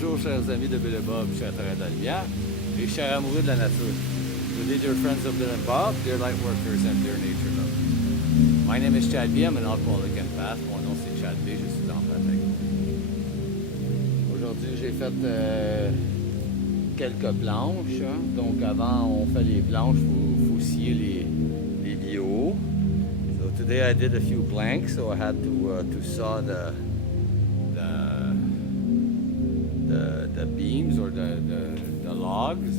Bonjour, chers amis de Bill et Bob, chers terrains de la Lumière et chers amoureux de la nature. Today, dear friends of Bill and Bob, dear light workers and dear nature lovers. My name is Chad B. I'm an alcoholic and path. Mon nom c'est Chad B. Je suis en path avec vous. Aujourd'hui, j'ai fait quelques planches. Donc, avant, on fait les planches, il faut scier les bio. So today, I did a few planks, so I had to saw the beams or the logs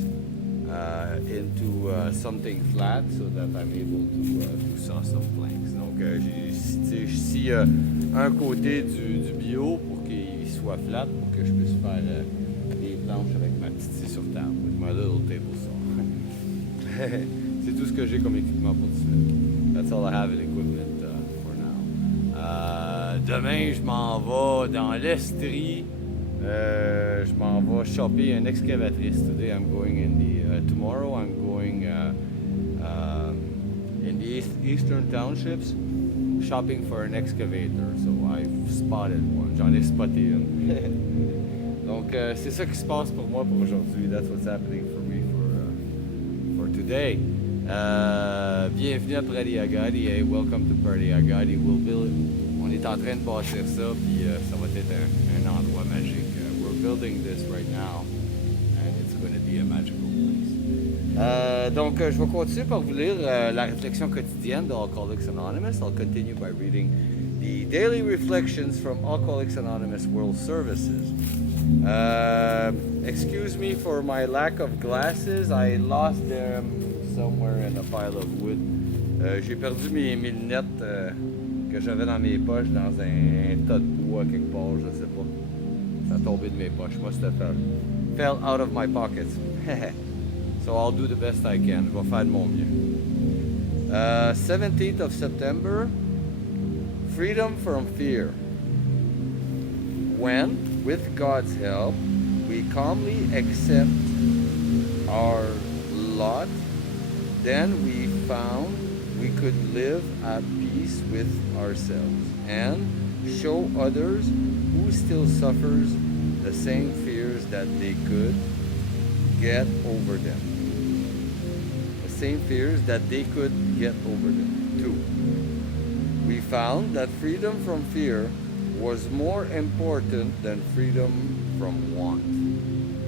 into something flat so that I'm able to saw some planks. Donc j'ai scie un côté du bio pour qu'il soit flat pour que je puisse faire les planches avec ma petite scie sur table. With my little table saw. C'est tout ce que j'ai comme équipement pour tout ça. That's all I have in equipment for now. Demain, je m'en vais dans l'Estrie. Je m'en vais shopper une excavatrice. Today I'm going in the tomorrow I'm going in the eastern townships shopping for an excavator. So I've spotted one. J'en ai spoté une. Donc c'est ça qui se passe pour moi pour aujourd'hui. That's what's happening for me for today. Bienvenue à Party Agadi. Hey, welcome to Party Agadi. On est en train de bâtir ça, puis ça va être un endroit magique. We're building this right now, and it's going to be a magical place. Donc, je vais continuer par vous lire la réflexion quotidienne de Alcooliques Anonymous. I'll continue by reading the daily reflections from Alcooliques Anonymous World Services. Excuse me for my lack of glasses. I lost them somewhere in a pile of wood. J'ai perdu mes lunettes que j'avais dans mes poches dans un tas de bois quelque part, je sais pas. Ça a tombé de mes poches. Must have fell out of my pockets. So I'll do the best I can. Je vais faire de mon mieux. 17th of September, freedom from fear. When, with God's help, we calmly accept our lot, then we found we could live at peace with ourselves and show others who still suffers the same fears that they could get over them. The same fears that they could get over them too. We found that freedom from fear was more important than freedom from want.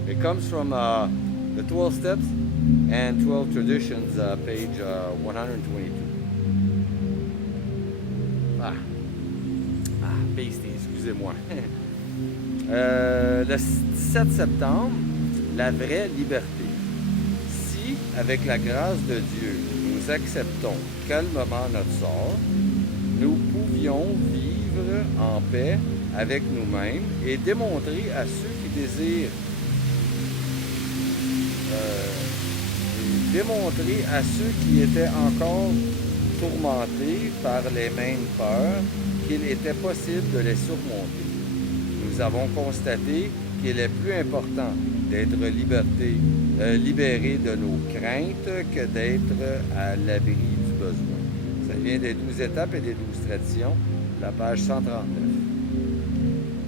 It comes from the 12 Steps and 12 Traditions, page 122. Pasty, excusez-moi. Le 17 septembre, la vraie liberté. Si, avec la grâce de Dieu, nous acceptons calmement notre sort, nous pouvions vivre en paix avec nous-mêmes et démontrer à ceux qui désirent démontrer à ceux qui étaient encore tourmentés par les mêmes peurs qu'il était possible de les surmonter. Nous avons constaté qu'il est plus important d'être libéré de nos craintes que d'être à l'abri du besoin. Ça vient des 12 étapes et des 12 traditions, la page 139.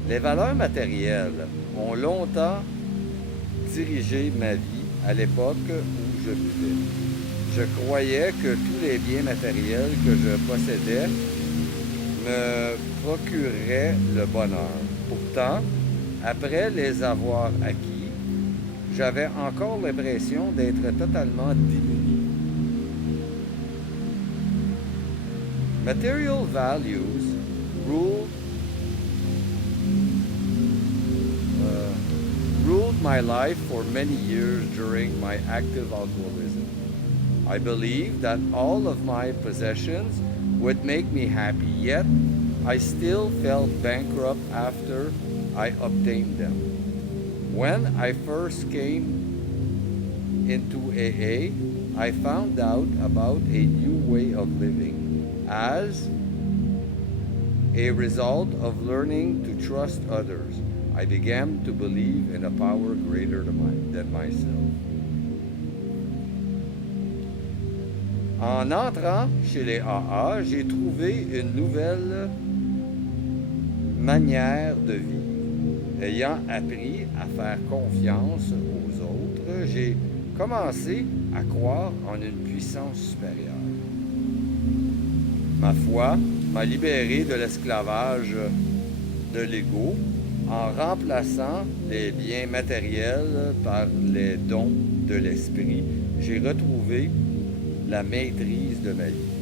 Les valeurs matérielles ont longtemps dirigé ma vie à l'époque où je vivais. Je croyais que tous les biens matériels que je possédais me procureraient le bonheur. Pourtant, après les avoir acquis, j'avais encore l'impression d'être totalement démuni. Material values ruled my life for many years during my active alcoholism. I believed that all of my possessions would make me happy, yet I still felt bankrupt after I obtained them. When I first came into AA, I found out about a new way of living as a result of learning to trust others. I began to believe in a power greater than myself. En entrant chez les AA, j'ai trouvé une nouvelle manière de vivre. Ayant appris à faire confiance aux autres, j'ai commencé à croire en une puissance supérieure. Ma foi m'a libéré de l'esclavage de l'ego en remplaçant les biens matériels par les dons de l'esprit. J'ai retrouvé la maîtrise de ma vie.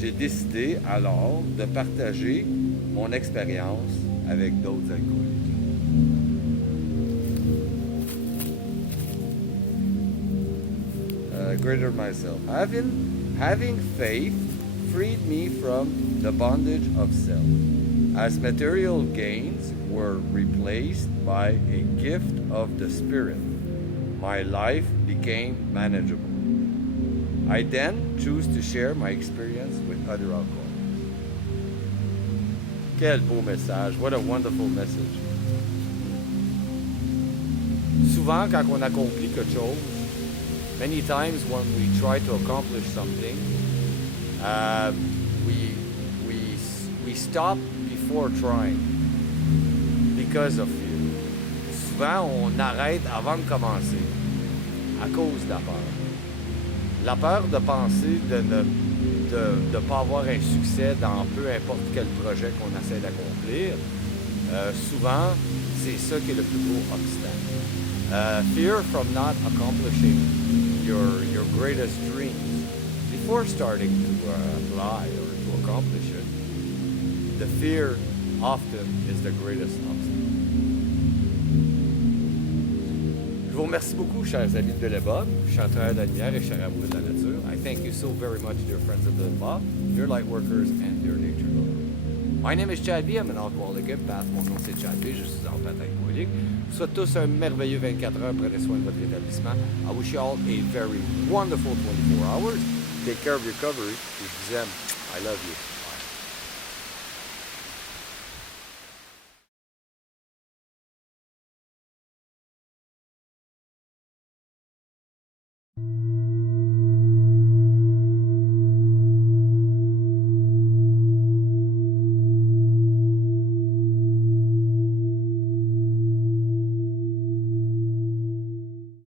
J'ai décidé alors de partager mon expérience avec d'autres alcooliques. Greater myself. Having faith freed me from the bondage of self, as material gains were replaced by a gift of the Spirit. My life became manageable. I then choose to share my experience with other alcoholics. Quel beau message. What a wonderful message. Souvent, quand on accomplit quelque chose, many times when we try to accomplish something, we stop before trying because of fear. Souvent, on arrête avant de commencer à cause de la peur. La peur de penser de ne pas avoir un succès dans peu importe quel projet qu'on essaie d'accomplir, souvent, c'est ça qui est le plus gros obstacle. Fear from not accomplishing your greatest dreams before starting to apply or to accomplish it. The fear often is the greatest obstacle. Je vous remercie beaucoup, chers amis de l'EBA, chanteurs de la lumière et chers amoureux de la nature. I thank you so very much, dear friends of the LIBERTÉ, dear light workers, and dear nature lovers. My name is Chad B. I'm an alcoholic empath. Mon nom c'est Chad B. Je suis empath alcoolique. Je vous souhaite tous un merveilleux 24 heures. Prenez soin de votre rétablissement. I wish you all a very wonderful 24 hours. Take care of your recovery. Je vous aime. I love you.